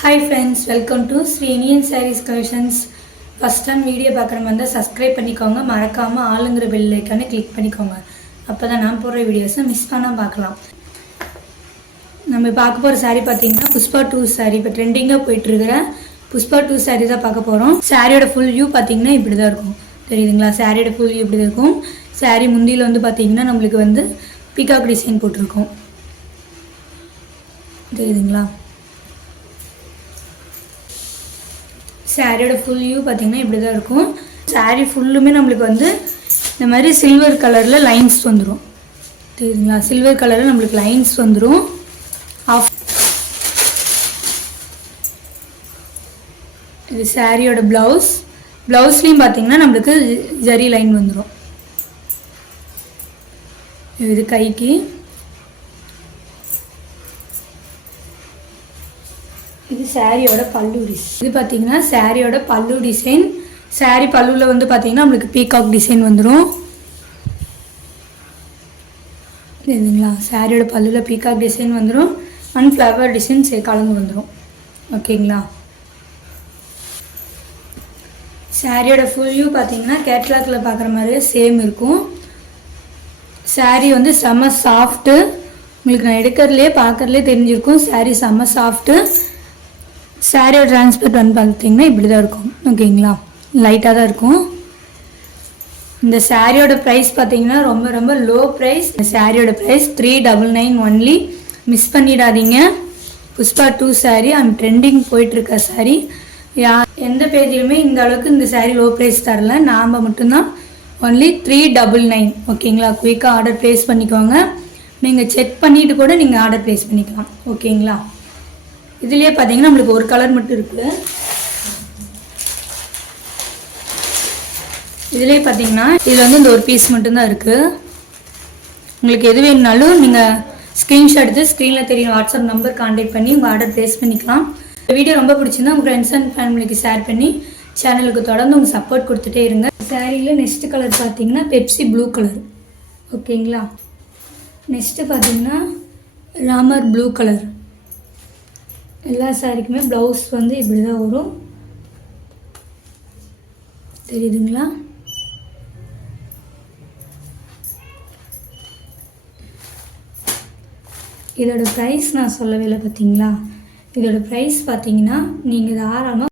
Hi friends, welcome to Sri Indian Sarees Collections. First time video பார்க்குறவங்க வந்து subscribe பண்ணிக்கோங்க, மறக்காமல் ஆளுங்கிற பெல் ஐக்கானை கிளிக் பண்ணிக்கோங்க. அப்போ தான் நான் போடுற வீடியோஸை மிஸ் பண்ணாமல் பார்க்கலாம். நம்ம பார்க்க போகிற சாரீ பார்த்தீங்கன்னா புஷ்பா 2 சாரீ. இப்போ ட்ரெண்டிங்காக போயிட்டுருக்கிற புஷ்பா 2 சாரீ தான் பார்க்க போகிறோம். சாரியோட ஃபுல் வியூ பார்த்தீங்கன்னா இப்படி தான் இருக்கும், தெரியுதுங்களா? சாரியோட ஃபுல் வியூ இப்படி தான் இருக்கும். சாரீ முந்தியில் வந்து பார்த்தீங்கன்னா நம்மளுக்கு வந்து பீகாக் டிசைன் போட்டிருக்கோம், தெரியுதுங்களா? சாரியோட ஃபுல் வியூ பார்த்தீங்கன்னா இப்படி தான் இருக்கும். சாரீ ஃபுல்லுமே நம்மளுக்கு வந்து இந்த மாதிரி சில்வர் கலரில் லைன்ஸ் வந்துடும், தெரியுதுங்களா? சில்வர் கலரில் நம்மளுக்கு லைன்ஸ் வந்துடும். இது சாரியோட ப்ளவுஸ்லேயும் பார்த்தீங்கன்னா நம்மளுக்கு ஜரி லைன் வந்துடும். இது கைக்கு. இது சாரியோட பல்லு டிசைன். இது பார்த்தீங்கன்னா சாரியோட பல்லு டிசைன். சாரி பல்லுவில் வந்து பார்த்தீங்கன்னா நம்மளுக்கு பீகாக் டிசைன் வந்துடும், சரிங்களா? சாரியோட பல்லுவில் பீகாக் டிசைன் வந்துடும் அண்ட் ஃப்ளவர் டிசைன் கலந்து வந்துடும், ஓகேங்களா? சாரியோட ஃபுல் வியூ பார்த்தீங்கன்னா கேட்லாக்கில் பார்க்குற மாதிரியே சேம் இருக்கும். சாரி வந்து செம்ம சாஃப்ட்டு, உங்களுக்கு நான் எடுக்கிறதுலே பார்க்குறதுலே தெரிஞ்சிருக்கும். சாரி செம்ம சாஃப்ட்டு. சாரியோட டிரான்ஸ்போர்ட் வந்து பார்த்தீங்கன்னா இப்படி தான் இருக்கும், ஓகேங்களா? லைட்டாக தான் இருக்கும். இந்த சாரியோட ப்ரைஸ் பார்த்தீங்கன்னா ரொம்ப ரொம்ப லோ ப்ரைஸ். இந்த சாரியோட ப்ரைஸ் 399 ஒன்லி. மிஸ் பண்ணிடாதீங்க. புஷ்பா 2 சாரீ அண்ட் ட்ரெண்டிங் போயிட்டுருக்க சாரீ. எந்த பேஜிலுமே இந்த அளவுக்கு இந்த சாரீ லோ ப்ரைஸ் தரல, நாம் மட்டும்தான். ஒன்லி 399, ஓகேங்களா? குயிக்காக ஆர்டர் ப்ளேஸ் பண்ணிக்கோங்க. நீங்கள் செக் பண்ணிவிட்டு கூட நீங்கள் ஆர்டர் ப்ளேஸ் பண்ணிக்கலாம், ஓகேங்களா? இதுலேயே பார்த்தீங்கன்னா நம்மளுக்கு ஒரு கலர் மட்டும் இருக்குது. இதுலேயே பார்த்தீங்கன்னா இதில் வந்து இந்த ஒரு பீஸ் மட்டும்தான் இருக்குது. உங்களுக்கு எது வேணுனாலும் நீங்கள் ஸ்க்ரீன்ஷாட் எடுத்து ஸ்க்ரீனில் தெரியும் வாட்ஸ்அப் நம்பர் கான்டாக்ட் பண்ணி உங்கள் ஆர்டர் ப்ளேஸ் பண்ணிக்கலாம். இந்த வீடியோ ரொம்ப பிடிச்சிருந்தா உங்கள் ஃப்ரெண்ட்ஸ் அண்ட் ஃபேமிலிக்கு ஷேர் பண்ணி சேனலுக்கு தொடர்ந்து உங்கள் சப்போர்ட் கொடுத்துட்டே இருங்க. சாரியில் நெக்ஸ்ட் கலர் பார்த்தீங்கன்னா பெப்சி ப்ளூ கலர், ஓகேங்களா? நெக்ஸ்ட்டு பார்த்தீங்கன்னா ராமர் ப்ளூ கலர். எல்லா சாரிக்குமே ப்ளவுஸ் வந்து இப்படி தான் வரும், தெரியுதுங்களா? இதோட ப்ரைஸ் நான் சொல்லவே இல்லை, பார்த்தீங்களா? இதோட ப்ரைஸ் பார்த்தீங்கன்னா நீங்கள் தாராளமாக